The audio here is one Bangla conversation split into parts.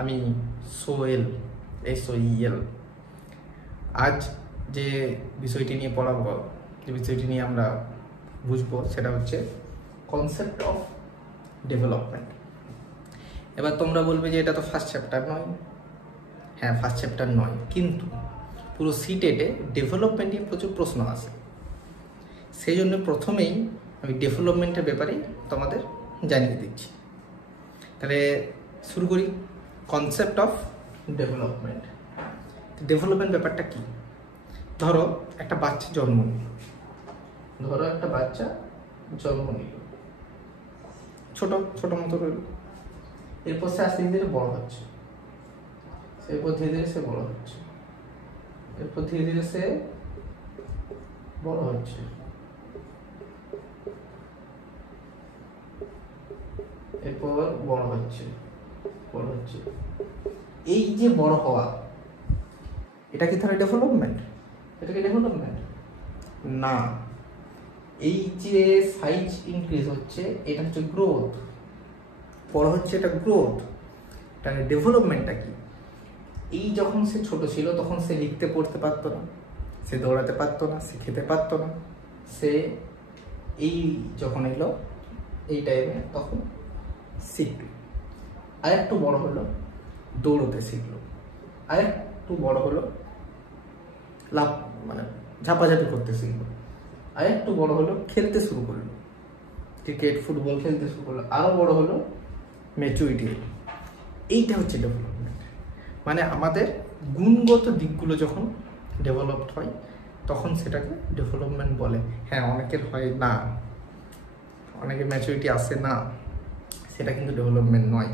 আমি সোহেল, SOEL। আজ যে বিষয়টি নিয়ে পড়াবো, যে বিষয়টি নিয়ে আমরা বুঝবো, সেটা হচ্ছে কনসেপ্ট অফ ডেভেলপমেন্ট। এবার তোমরা বলবে যে এটা তো ফার্স্ট চ্যাপ্টার নয়। হ্যাঁ, ফার্স্ট চ্যাপ্টার নয়, কিন্তু পুরো সিটেটে ডেভেলপমেন্ট নিয়ে প্রচুর প্রশ্ন আসে। সেই জন্য প্রথমেই আমি ডেভেলপমেন্টের ব্যাপারে তোমাদের জানিয়ে দিচ্ছি। তাহলে শুরু করি। Concept of development. ডেভেলপমেন্ট ব্যাপারটা কি? ধরো একটা বাচ্চা জন্ম নিল, ছোট ছোট মতো রইল। এরপর সে আস্তে ধীরে বড় হচ্ছে, এরপর ধীরে ধীরে সে বড় হচ্ছে, এরপর ধীরে ধীরে সে বড় হচ্ছে, এরপর বড় হচ্ছে। এই যে বড় হওয়া, এটা কি তাহলে ডেভেলপমেন্ট? এটা কি ডেভেলপমেন্ট না। এই যে সাইজ ইনক্রিজ হচ্ছে, এটা হচ্ছে গ্রোথ। বড় হচ্ছে, এটা গ্রোথ। তাহলে ডেভেলপমেন্টটা কি? এই যখন সে ছোট ছিল তখন সে লিখতে পড়তে পারতো না, সে দৌড়াতে পারতো না, সে খেতে পারতো না। সে এই যখন এলো এই টাইমে তখন শিখলো। আর একটু বড় হলো, দৌড়তে শিখলো। আর একটু বড় হলো, ঝাপাঝাপি করতে শিখলো। আর একটু বড় হলো, খেলতে শুরু করলো, ক্রিকেট ফুটবল খেলতে শুরু করলো। আরো বড় হলো, ম্যাচুরিটি এলো। এইটা হচ্ছে ডেভেলপমেন্ট। মানে আমাদের গুণগত দিকগুলো যখন ডেভেলপড হয় তখন সেটাকে ডেভেলপমেন্ট বলে। হ্যাঁ, অনেকের হয় না, অনেকের ম্যাচুরিটি আসে না, সেটা কিন্তু ডেভেলপমেন্ট নয়।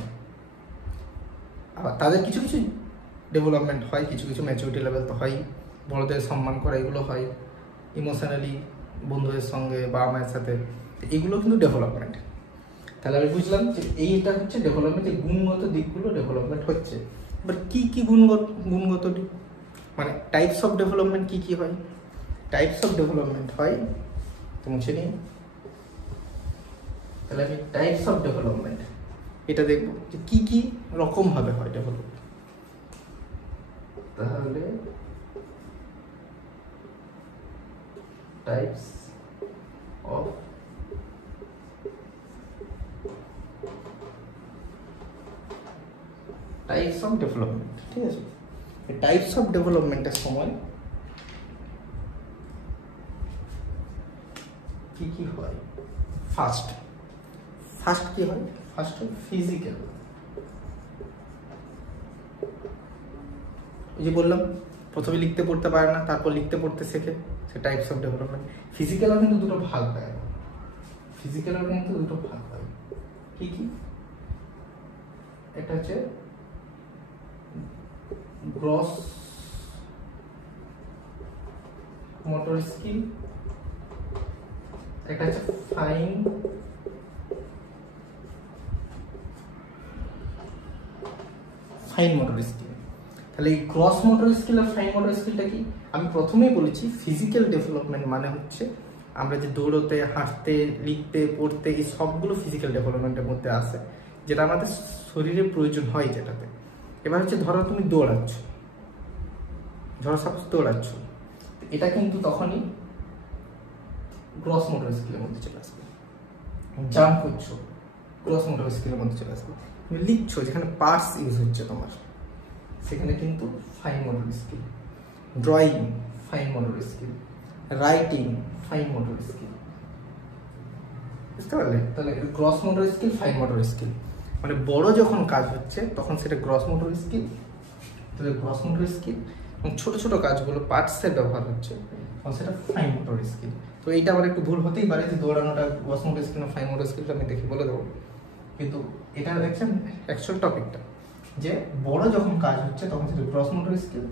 আবার তাদের কিছু কিছু ডেভেলপমেন্ট হয়, কিছু কিছু ম্যাচুরিটি লেভেল তো হয়। বড়দের সম্মান করা, এগুলো হয়। ইমোশনালি বন্ধুদের সঙ্গে, বাবা মায়ের সাথে, এগুলো কিন্তু ডেভেলপমেন্ট। তাহলে আমি বুঝলাম যে এইটা হচ্ছে ডেভেলপমেন্ট, যে গুণগত দিকগুলো ডেভেলপমেন্ট হচ্ছে। বাট কি কি গুণগত দিক, মানে টাইপস অফ ডেভেলপমেন্ট কি কি হয়? টাইপস অফ ডেভেলপমেন্ট হয়, তো মুছে নিন। তাহলে আমি টাইপস অফ ডেভেলপমেন্ট এটা দেখবো যে কি কি রকম ভাবে হয় ডেভেলপমেন্ট। তাহলে টাইপস অফ ডেভেলপমেন্ট, ঠিক আছে? টাইপস অফ ডেভেলপমেন্টের সময় কি কি হয়? ফার্স্ট কি হয়? First physical. ওই যে বললাম, প্রথমে লিখতে পড়তে পারে না, তারপর লিখতে পড়তে শেখে, সে টাইপস অফ ডেভেলপমেন্ট। ফিজিক্যালও কিন্তু দুটো ভাগ পায়, কি কি? এটা হচ্ছে গ্রস মোটর স্কিল, একটা হচ্ছে ফাইন মোটর স্কিল। তাহলে এই ক্রস মোটর স্কিল আর ফাইন মোটর স্কিলটা কি? আমি প্রথমেই বলেছি ফিজিক্যাল ডেভেলপমেন্ট মানে হচ্ছে আমরা যে দৌড়তে, হাঁটতে, লিখতে, পড়তে, এই সবগুলো ফিজিক্যাল ডেভেলপমেন্টের মধ্যে আসে, যেটা আমাদের শরীরের প্রয়োজন হয় যেটাতে। এবার হচ্ছে ধরো তুমি দৌড়াচ্ছ, এটা কিন্তু তখনই গ্রস মোটর স্কিলের মধ্যে চলে আসবে। জাম্প করছো, গ্রস মোটর স্কিলের মধ্যে চলে আসবে। তুমি লিখছো, যেখানে পার্টস ইউজ হচ্ছে তোমার, সেখানে কিন্তু fine motor skill. Drawing, fine motor skill. Writing, fine motor skill. বুঝতে পারলে? তাহলে gross motor skill, fine motor skill, মানে বড় যখন কাজ হচ্ছে তখন সেটা গ্রস মোটর স্কিল। তাহলে গ্রস মোটর স্কিল, এবং ছোট ছোট কাজগুলো পার্টসের ব্যবহার হচ্ছে তখন সেটা ফাইন মোটর স্কিল। তো এইটা আবার একটু ভুল হতেই পারে যে দৌড়ানোটা গ্রস মোটর স্কিল না ফাইন মোটর স্কিলটা আমি দেখে বলে দেবো, কিন্তু এটা দেখছেন অ্যাকচুয়াল টপিকটা, যে বড় যখন কাজ হচ্ছে তখন সেটা গ্রস মোটর স্কিল,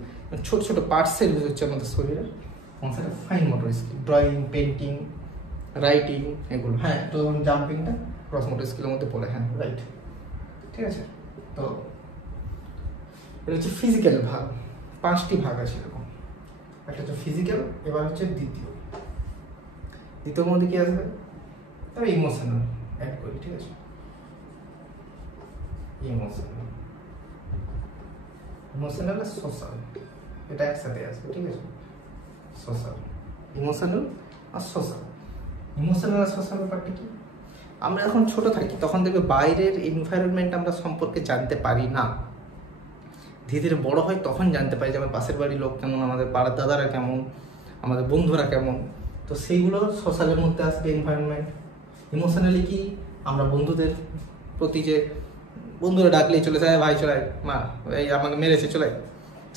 ছোট ছোট পার্টসের ইউজ হচ্ছে আমাদের শরীরের, তখন সেটা fine motor skill. Drawing, painting, writing, এগুলো। হ্যাঁ, তো জাম্পিংটা গ্রস মোটর স্কিলের মধ্যে পড়ে। হ্যাঁ, রাইট, ঠিক আছে। তো এটা হচ্ছে ফিজিক্যাল ভাগ। 5টি ভাগ আছে এরকম। একটা হচ্ছে ফিজিক্যাল, এবার হচ্ছে দ্বিতীয় মধ্যে কি আসবে? তবে ইমোশনাল অ্যাড করি, ঠিক আছে? ইমোশনাল ইমোশনাল আর সোশ্যাল, এটা একসাথে আসবে, ঠিক আছে? সোশ্যাল, ইমোশনাল আর সোশ্যাল। ইমোশনাল আর সোশ্যাল ব্যাপারটা কি? আমরা যখন ছোট থাকি তখন দেখবে বাইরের এনভায়রনমেন্ট আমরা সম্পর্কে জানতে পারি না, ধীরে ধীরে বড় হয় তখন জানতে পারি যে আমার পাশের বাড়ির লোক কেমন, আমাদের পাড়ার দাদারা কেমন, আমাদের বন্ধুরা কেমন। তো সেইগুলো সোশ্যালের মধ্যে আসবে এনভায়রনমেন্ট। ইমোশনালি কি, আমরা বন্ধুদের প্রতি যে বন্ধুরা ডাকলেই চলে যায়, ভাই চলে মা এই আমাকে মেরেছে চলে,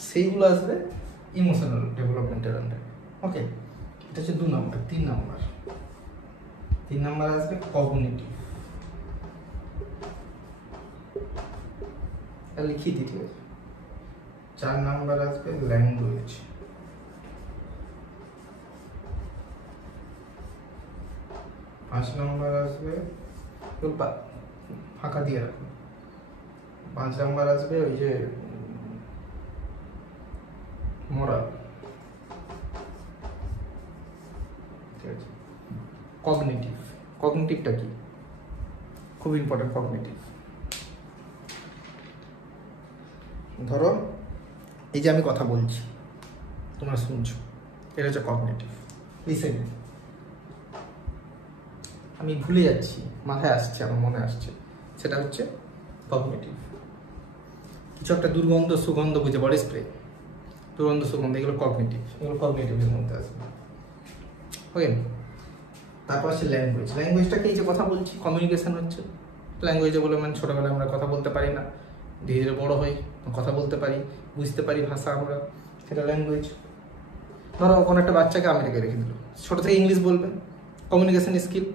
সেইগুলো আসবে ইমোশনাল ডেভেলপমেন্টের আন্ডারে। ওকে, এটা হচ্ছে 2 নম্বর। 3 নম্বর আসবে কগনিটিভ, লিখিয়ে দিই, ঠিক আছে? 4 নম্বর আসবে ল্যাঙ্গুয়েজ, 5 নম্বর আসবে, ফাঁকা দিয়ে রাখুন, 5 নম্বর আসবে ওই যে মোরাল, ঠিক আছে? কগনিটিভ, কগনিটিভটা কি? খুব ইম্পর্টেন্ট কগনিটিভ। ধরো এই যে আমি কথা বলছি, তোমরা শুনছো, এটা হচ্ছে কগনিটিভ। লিসেন, আমি ভুলে যাচ্ছি, মাথায় আসছে, আমার মনে আসছে, সেটা হচ্ছে কগনিটিভ। কিছু একটা দুর্গন্ধ সুগন্ধ বুঝে, বডি স্প্রে, দুর্গন্ধ সুগন্ধ, এগুলো কগনিটিভ, এগুলো কগনিটিভের মধ্যে আসবে। ওকে, তারপর আছে ল্যাঙ্গুয়েজ। ল্যাঙ্গুয়েজটাকে এই যে কথা বলছি, কমিউনিকেশন হচ্ছে। ল্যাঙ্গুয়েজে বলে মানে ছোটোবেলায় আমরা কথা বলতে পারি না, ধীরে ধীরে বড়ো হই, কথা বলতে পারি, বুঝতে পারি ভাষা আমরা, সেটা ল্যাঙ্গুয়েজ। ধরো কোনো একটা বাচ্চাকে আমেরিকায় রেখে দিল, ছোটো থেকে ইংলিশ বলবে, কমিউনিকেশন স্কিল।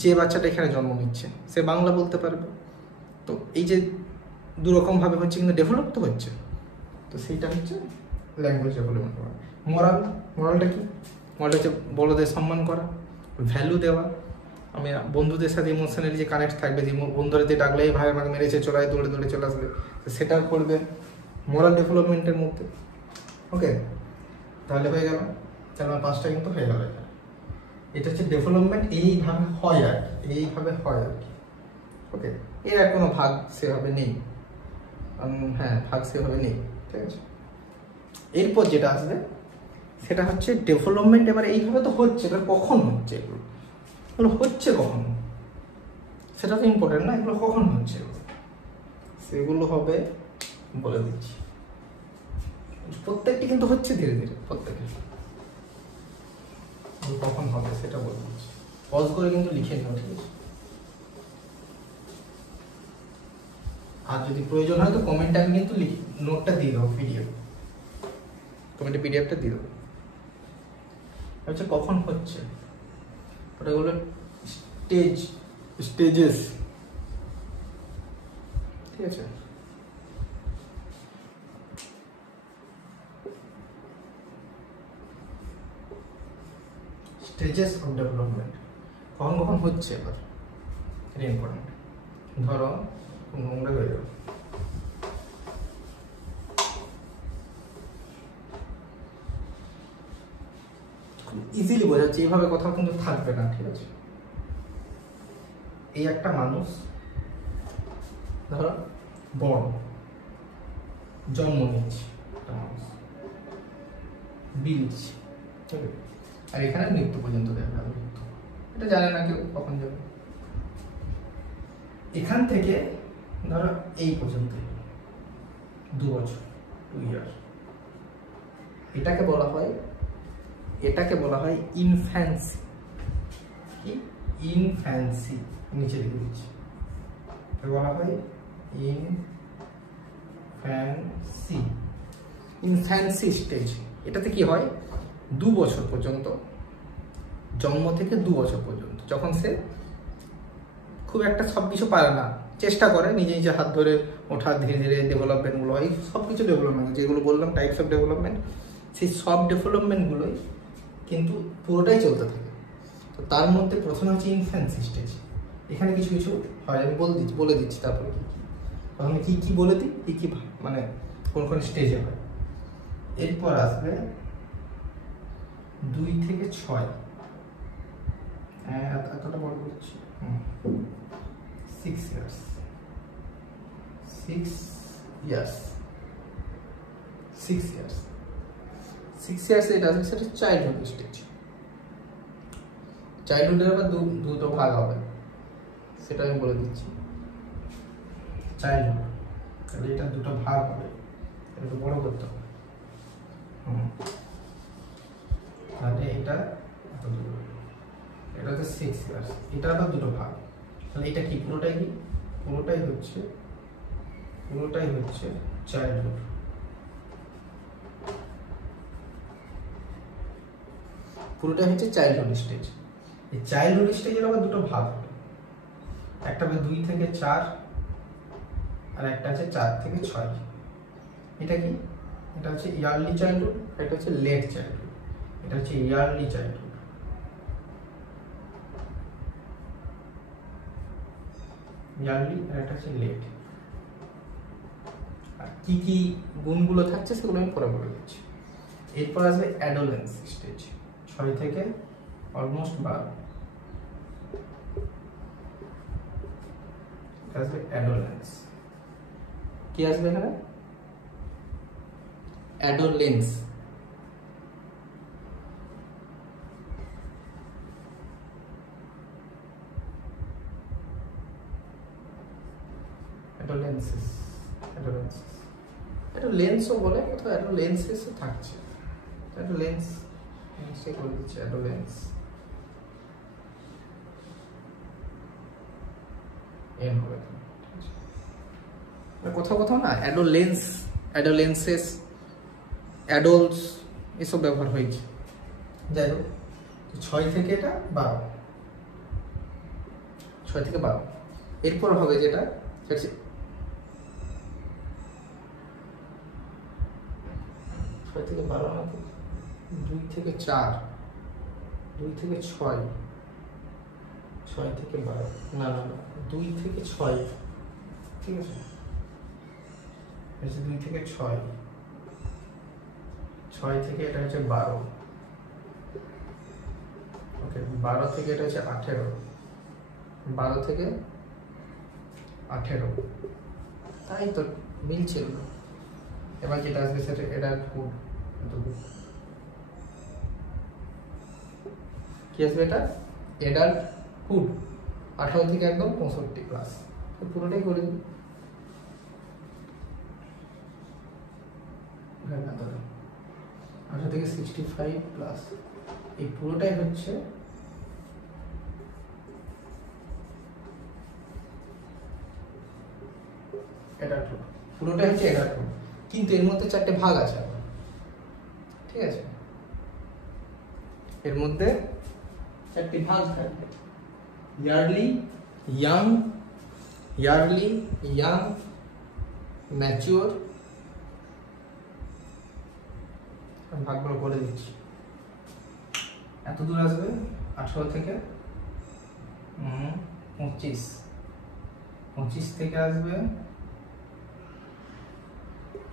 যে বাচ্চাটা এখানে জন্ম নিচ্ছে সে বাংলা বলতে পারবে। তো এই যে দুরকমভাবে হচ্ছে, কিন্তু ডেভেলপ তো হচ্ছে, তো সেইটা হচ্ছে ল্যাঙ্গুয়েজ ডেভেলপমেন্ট করা। মোরাল, মোরালটা কি? মোরালটা হচ্ছে বড়দের সম্মান করা, ভ্যালু দেওয়া। আমি বন্ধুদের সাথে ইমোশনালি যে কানেক্ট থাকবে, যে বন্ধুরা যে ডাকলেই ভাই আমাকে মেরেছে চলে দৌড়ে দৌড়ে চলে আসবে, সেটাও করবে মোরাল ডেভেলপমেন্টের মধ্যে। ওকে, তাহলে হয়ে গেল, তাহলে 5টা কিন্তু হয়ে গেল। এটা হচ্ছে ডেভেলপমেন্ট, এইভাবে হয় আর কি, এইভাবে হয় আর কি। ওকে, এর আর কোনো ভাগ সেভাবে নেই, হ্যাঁ ভাগ সেভাবে নেই, ঠিক আছে? এরপর যেটা আসবে সেটা হচ্ছে ডেভেলপমেন্ট। এবার এইভাবে তো হচ্ছে, এবার কখন হচ্ছে এগুলো, এগুলো হচ্ছে কখন, সেটা তো ইম্পর্টেন্ট না, এগুলো কখন হচ্ছে, সেগুলো হবে বলে দিচ্ছি। প্রত্যেকটি কিন্তু হচ্ছে ধীরে ধীরে, প্রত্যেকটি কখন হবে সেটা বলে দিচ্ছি। পজ করে কিন্তু লিখে নিও, ঠিক আছে? আর যদি প্রয়োজন হয় তো কমেন্টে আমি কিন্তু নোটটা দিয়ে দেবো, পিডিএফ, কমেন্টে পিডিএফটা দিয়ে দেবো। আচ্ছা, কখন হচ্ছে ওটা হলো স্টেজেস, ঠিক আছে? স্টেজেস অফ ডেভেলপমেন্ট কখন কখন হচ্ছে, এবার এটা ইম্পর্টেন্ট। ধরো নোংরা হয়ে যাবে, ইজিলি বোঝাচ্ছে, এইভাবে কথা কিন্তু থাকবে না, ঠিক আছে? এই একটা মানুষ ধরো বড় জন্ম নিচ্ছে, একটা মানুষ বিলছে, ঠিক আছে? আর এখানে মৃত্যু পর্যন্ত দেবে, এটা জানে না কেউ কখন যাবে। এখান থেকে ধরো এই পর্যন্ত 2 বছর, 2 ইয়ার, এটাকে বলা হয় ইনফ্যান্সি। কি? ইনফ্যান্সি, নিচে লিখে দিচ্ছি, বলা হয় ইনফ্যান্সি স্টেজ। এটাতে কি হয়, 2 বছর পর্যন্ত, জন্ম থেকে 2 বছর পর্যন্ত, যখন সে খুব একটা সব কিছু পারে না, চেষ্টা করে নিজে নিজে হাত ধরে ওঠা, ধীরে ধীরে ডেভেলপমেন্টগুলো হয়, সব কিছু ডেভেলপমেন্ট যেগুলো বললাম টাইপস অফ ডেভেলপমেন্ট, সেই সব ডেভেলপমেন্টগুলোই কিন্তু পুরোটাই চলতে থাকে। তো তার মধ্যে প্রথমে হচ্ছে ইনফ্যান্সি স্টেজ। এখানে কিছু কিছু হয়, আমি বলে দিচ্ছি তারপরে কি কি, প্রথমে কি কি বলে দিই, কি কি মানে কোন কোন স্টেজে হয়। এরপর আসবে 2 থেকে 6, এতটা বড় করছি, 6 ইয়ার্স, 6 ইয়ার্স। 6 ইয়ার্স এটা আছে সেটা চাইল্ডহুড স্টেজ। চাইল্ডহুডের আবার দুটো ভাগ হবে, সেটা আমি বলে দিচ্ছি। চাইল্ডহুড তাহলে এটা দুটো ভাগ হবে, একটু বড় করতে হবে। তাহলে এটা এটা হচ্ছে 6 ইয়ার্স, এটা আবার দুটো ভাগ। তাহলে এটা কি পুরোটাই কি? পুরোটাই হচ্ছে চাইল্ডহুড। পুরোটাই হচ্ছে চাইল্ডহুড স্টেজ। এই চাইল্ডহুড স্টেজের আবার দুটো ভাগ হবে, একটা হবে 2 থেকে 4 আর একটা আছে 4 থেকে 6। এটা কি? এটা হচ্ছে ইয়ারলি চাইল্ডহুড, এটা হচ্ছে লেট চাইল্ডহুড। এটা হচ্ছে ইয়ারলি চাইল্ডহুড, ইয়ারলি, আর এটা হচ্ছে লেট। আর কি কি গুণগুলো থাকছে সেগুলো আমি পরে বলে দিচ্ছি। এরপর আসবে অ্যাডোলেন্স স্টেজ, 6 থেকে অলমোস্ট 12। আসবে অ্যাডোলেন্স। কি আসবে এখানে? অ্যাডোলেন্স। অ্যাডোলেন্সও বলে, কোথাও অ্যাডোলেন্সেসও থাকছে। অ্যাডোলেন্স সে করে দিচ্ছে, অ্যাডোলেন্স এন হবে। কোথাও কোথাও না অ্যাডোলেন্সেস, অ্যাডোলস এসব ব্যবহার হয়েছে। যাই হোক, 6 থেকে এটা 12, 6 থেকে 12। এরপর হবে যেটা 6 থেকে 12, 2 থেকে 4, 2 থেকে 6, 6 থেকে 12, না 2 থেকে 6, ঠিক আছে? 2 থেকে 6, 6 থেকে এটা হচ্ছে 12, ওকে। 12 থেকে এটা হচ্ছে 18, 12 থেকে 18, তাই তো মিলছিল। এবার যেটা আসবে সেটা অ্যাডাল্টহুড। কি আসবে এটা? অ্যাডাল্টহুড, 18 থেকে একদম 65 প্লাস। পুরোটাই করে দিই। 18 থেকে 65 প্লাস, এই পুরোটাই হচ্ছে অ্যাডাল্টহুড, পুরোটাই হচ্ছে অ্যাডাল্টহুড। কিন্তু এর মধ্যে 4টে ভাগ আছে, ঠিক আছে? এর মধ্যে 4টি ভাগ থাকবে। Yearly, young, mature. ভাগগুলো করে দিচ্ছি। এত দূর আসবে 18 থেকে 25, 25 থেকে আসবে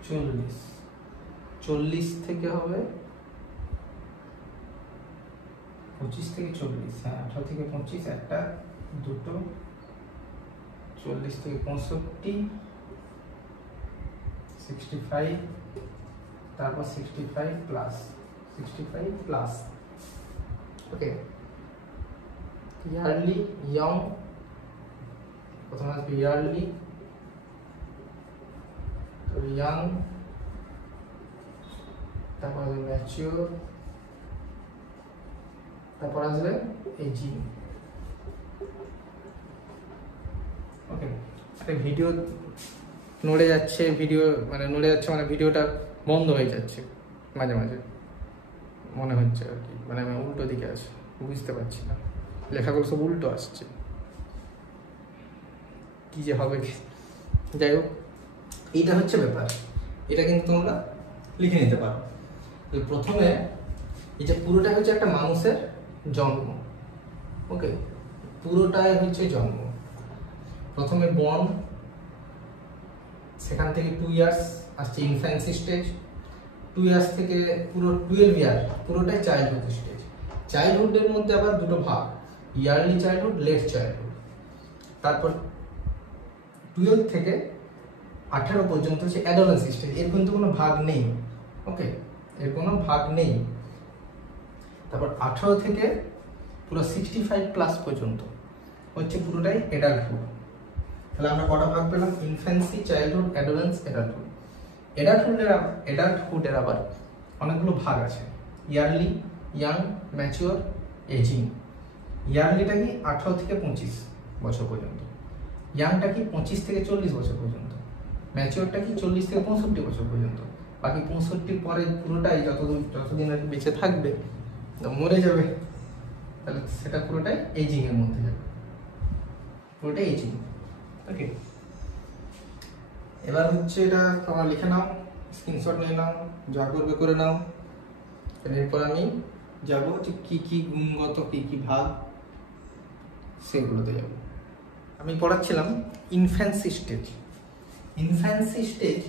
40, 40 থেকে হবে 25 থেকে 40, হ্যাঁ 18 থেকে 25, একটা দুটো, 40 থেকে 65, 65, তারপর 65 প্লাস, ওকে। ইয়ারলি, ইয়ং, প্রথমে আসবে ইয়ারলি, ইয়াং, তারপর আসবে ম্যাচিওর, তারপর আসবে এজিং, ওকে। একটা ভিডিও নড়ে যাচ্ছে, মানে ভিডিওটা বন্ধ হয়ে যাচ্ছে মাঝে মাঝে, মনে হচ্ছে আর কি, মানে আমি উল্টো দিকে আছি, বুঝতে পারছি না, লেখাগুলো সব উল্টো আসছে, কি যে হবে। যাই হোক, এইটা হচ্ছে ব্যাপার। এটা কিন্তু তোমরা লিখে নিতে পারো। প্রথমে এই যে পুরোটাই হচ্ছে একটা মানুষের জন্ম, ওকে, পুরোটাই হচ্ছে জন্ম। প্রথমে বর্ন, সেখান থেকে 2 ইয়ার্স আসছে ইনফ্যান্সি স্টেজ, 2 ইয়ার্স থেকে পুরো 12 ইয়ার পুরোটাই চাইল্ডহুড স্টেজ। চাইল্ডহুডের মধ্যে আবার দুটো ভাগ, ইয়ারলি চাইল্ডহুড, লেট চাইল্ডহুড। তারপর 12 থেকে 18 পর্যন্ত হচ্ছে অ্যাডোলেন্স স্টেজ। এর কিন্তু কোনো ভাগ নেই, ওকে, এর কোনো ভাগ নেই। তারপর 18 থেকে পুরো 65+ পর্যন্ত হচ্ছে পুরোটাই অ্যাডাল্টহুড। তাহলে আমরা কটা ভাগ পেলাম? Infancy, childhood, adolescence, adulthood. অ্যাডাল্টহুডের আবার অনেকগুলো ভাগ আছে, ইয়ারলি, ইয়াং, ম্যাচিওর, এজিং। ইয়ারলিটা কি 18 থেকে 25 বছর পর্যন্ত, ইয়াংটা কি 25 থেকে 40 বছর পর্যন্ত, ম্যাচিওরটা কি 40 থেকে 65 বছর পর্যন্ত। বাকি 65 পরে পুরোটাই যতদিন আর বেঁচে থাকবে, মরে যাবে, তাহলে সেটা পুরোটাই এজিং এর মধ্যে যাবে, পুরোটাই এজিং। ওকে, এবার হচ্ছে এটা তোমরা লিখে নাও, স্ক্রিনশট নিয়ে নাও, যা করবে করে নাও। এরপর আমি যাবো যে কি কি গুণগত কি কি ভাগ সেগুলোতে যাব। আমি পড়াচ্ছিলাম infancy stage. Infancy stage,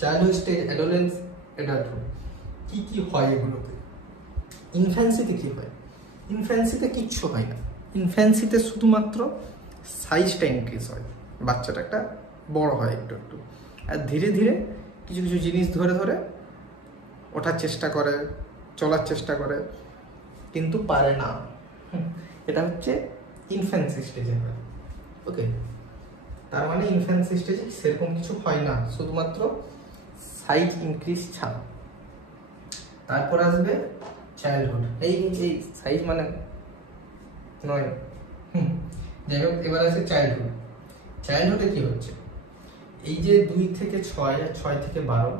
childhood stage, adolescence, adulthood, কি কি হয় এগুলোতে? ইনফ্যান্সিতে কি হয়? ইনফ্যান্সিতে কিচ্ছু হয় না। ইনফ্যান্সিতে শুধুমাত্র সাইজটা ইনক্রিজ হয়, বাচ্চাটা একটা বড় হয় একটু একটু, আর ধীরে ধীরে কিছু কিছু জিনিস ধরে ধরে ওঠার চেষ্টা করে, চলার চেষ্টা করে, কিন্তু পারে না। এটা হচ্ছে ইনফ্যান্সি স্টেজে হয়। ওকে, তার মানে ইনফ্যান্সি স্টেজে সেরকম কিছু হয় না, শুধুমাত্র সাইজ ইনক্রিজ ছাড়া। তারপর আসবে চাইল্ডহুড। এই সাইজ মানে নয়, যাই হোক, এবার আছে চাইল্ডহুড। চাইল্ডহুডে কি হচ্ছে? এই যে 2 থেকে 6 আর 6 থেকে 12,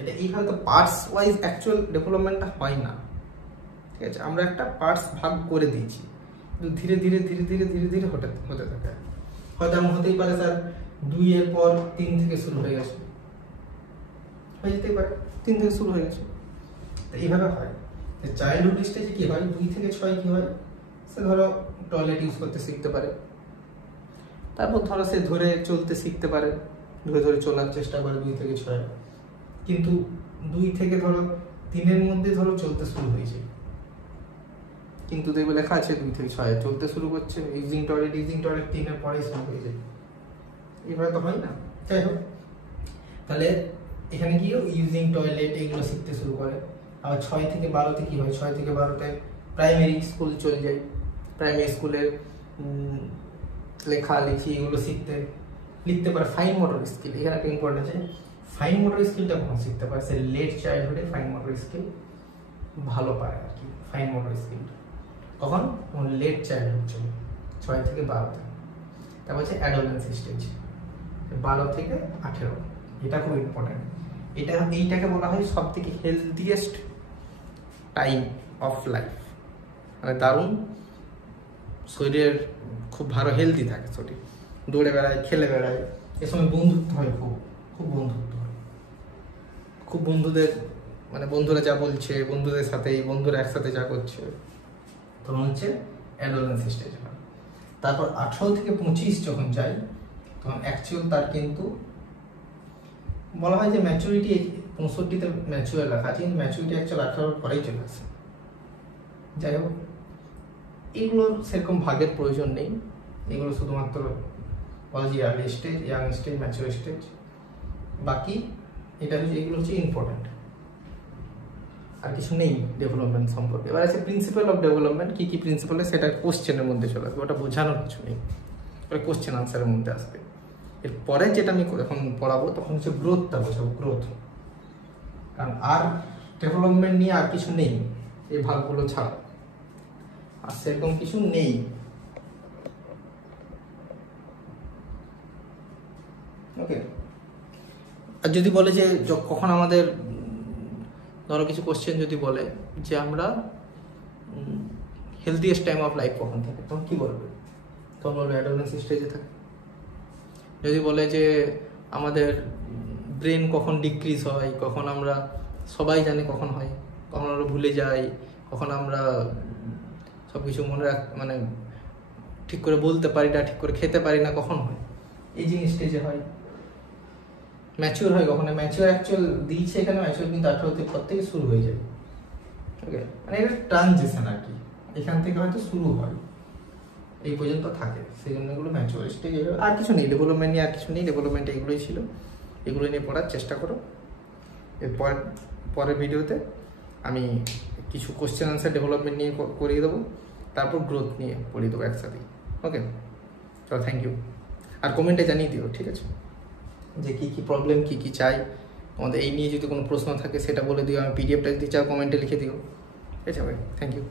এটা এইভাবে তো পার্টস ওয়াইজ অ্যাকচুয়াল ডেভেলপমেন্টটা হয় না, ঠিক আছে? আমরা একটা পার্টস ভাগ করে দিয়েছি, কিন্তু ধীরে ধীরে ধীরে ধীরে ধীরে ধীরে হতে থাকে। হয়তো এমন হতেই পারে স্যার 2 এর পর 3 থেকে শুরু হয়ে গেছে, হয়ে যেতেই পারে 3 থেকে শুরু হয়ে গেছে, তো এইভাবে হয়। চাইল্ডহুড স্টেজে কি হয়? 2 থেকে 6 কি হয়? সে ধরো টয়লেট ইউজ করতে শিখতে পারে, তারপর ধরো সে ধরে চলতে শিখতে পারে, ধরে ধরে চলার চেষ্টা করে 2 থেকে 6। কিন্তু 2 থেকে ধরো 3-এর মধ্যে ধরো চলতে শুরু হয়েছে, কিন্তু দেখবে লেখা আছে 2 থেকে 6 চলতে শুরু করছে, ইউজিং টয়লেট 3-এর পরে শুরু হয়ে যায়। এভাবে তো হয় না। যাই হোক, তাহলে এখানে কি ইউজিং টয়লেট এগুলো শিখতে শুরু করে। আবার 6 থেকে 12-তে কি হয়? 6 থেকে 12-তে প্রাইমারি স্কুল চলে যায়, প্রাইমারি স্কুলে লেখালেখি এগুলো লিখতে পারে। ফাইন মোটর স্কিল, এখানে একটা ইম্পর্টেন্ট আছে, ফাইন মোটর স্কিলটা কখন শিখতে পারে? সে লেট চাইল্ডহুডে ফাইন মোটর স্কিল ভালো পারে আর কি। ফাইন মোটর স্কিল কখন? লেট চাইল্ডহুড চলে, 6 থেকে 12-তে। তারপর হচ্ছে অ্যাডোলেন্স স্টেজ, 12 থেকে 18। এটা খুব ইম্পর্টেন্ট। এইটাকে বলা হয় সব থেকে হেলদিয়েস্ট টাইম অফ লাইফ, মানে দারুণ, শরীরের খুব ভালো হেলদি থাকে শরীর, দৌড়ে বেড়ায়, খেলে বেড়ায়। এ সময় বন্ধুত্ব হয়, খুব বন্ধুত্ব হয়, খুব বন্ধুদের, মানে বন্ধুরা যা বলছে, বন্ধুদের সাথে বন্ধুরা একসাথে যা করছে, তখন হচ্ছে অ্যাডোলেন্স স্টেজ হয়। তারপর 18 থেকে 25 যখন যায়, তখন অ্যাকচুয়াল তার কিন্তু বলা হয় যে ম্যাচুরিটি 65-তে ম্যাচুয়ার লেখা আছে, কিন্তু ম্যাচুরিটি অ্যাকচুয়াল 18-র পরেই চলে আসে। যাই হোক, এগুলো সেরকম ভাগের প্রয়োজন নেই, এগুলো শুধুমাত্র বলা যে early stage, young stage, mature stage. বাকি এটা হচ্ছে, এগুলো হচ্ছে ইম্পর্টেন্ট, আর কিছু নেই ডেভেলপমেন্ট সম্পর্কে। এবার আছে প্রিন্সিপাল অফ ডেভেলপমেন্ট। কি কি প্রিন্সিপাল, সেটা কোশ্চেনের মধ্যে চলে আসবে, ওটা বোঝানোর কিছু নেই, ওটা কোশ্চেন আনসারের মধ্যে আসবে। এরপরে যেটা আমি এখন পড়াবো, তখন হচ্ছে গ্রোথটা বোঝাবো, গ্রোথ। কারণ আর ডেভেলপমেন্ট নিয়ে আর কিছু নেই এই ভাগগুলো ছাড়া, আর সেরকম কিছু নেই। ওকে, আর যদি বলে যে কখন আমাদের, ধরো কিছু কোশ্চেন যদি বলে যে আমরা হেলদিয়েস্ট টাইম অফ লাইফ কখন থাকে, তখন কি বলবে? তখন বলবে অ্যাডোলেন্স স্টেজে থাকে। যদি বলে যে আমাদের ব্রেন কখন ডিক্রিজ হয়, কখন আমরা সবাই জানে কখন হয়, কখন আমরা ভুলে যাই, কখন আমরা সব কিছু মানে ঠিক করে বলতে পারি না, ঠিক করে খেতে পারি না, কখন হয়? এই যে স্টেজে হয়। ম্যাচিওর হয় কখন? ম্যাচিওর অ্যাকচুয়াল দিয়েছে এখানে, ম্যাচিওর কিন্তু 18 পর থেকে শুরু হয়ে যায়। ওকে, মানে এটা ট্রানজিশন আর কি, এখান থেকে হয়তো শুরু হয়, এই পর্যন্ত থাকে, সেই জন্য এগুলো ম্যাচিওর স্টেজ। আর কিছু নেই ডেভেলপমেন্ট নিয়ে, আর কিছু নেই, ডেভেলপমেন্ট এগুলোই ছিল, এগুলো নিয়ে পড়ার চেষ্টা করো। এরপর পরের ভিডিওতে আমি কিছু কোশ্চেন আনসার ডেভেলপমেন্ট নিয়ে করিয়ে দেবো, তারপর গ্রোথ নিয়ে পড়িয়ে দেবো একসাথেই। ওকে, তো থ্যাংক ইউ। আর কমেন্টে জানিয়ে দিও, ঠিক আছে, যে কী কী প্রবলেম, কী কী চাই তোমাদের, এই নিয়ে যদি কোনো প্রশ্ন থাকে সেটা বলে দিও। আমি পিডিএফটা যদি চাও কমেন্টে লিখে দিও। ঠিক আছে ভাই, থ্যাংক ইউ।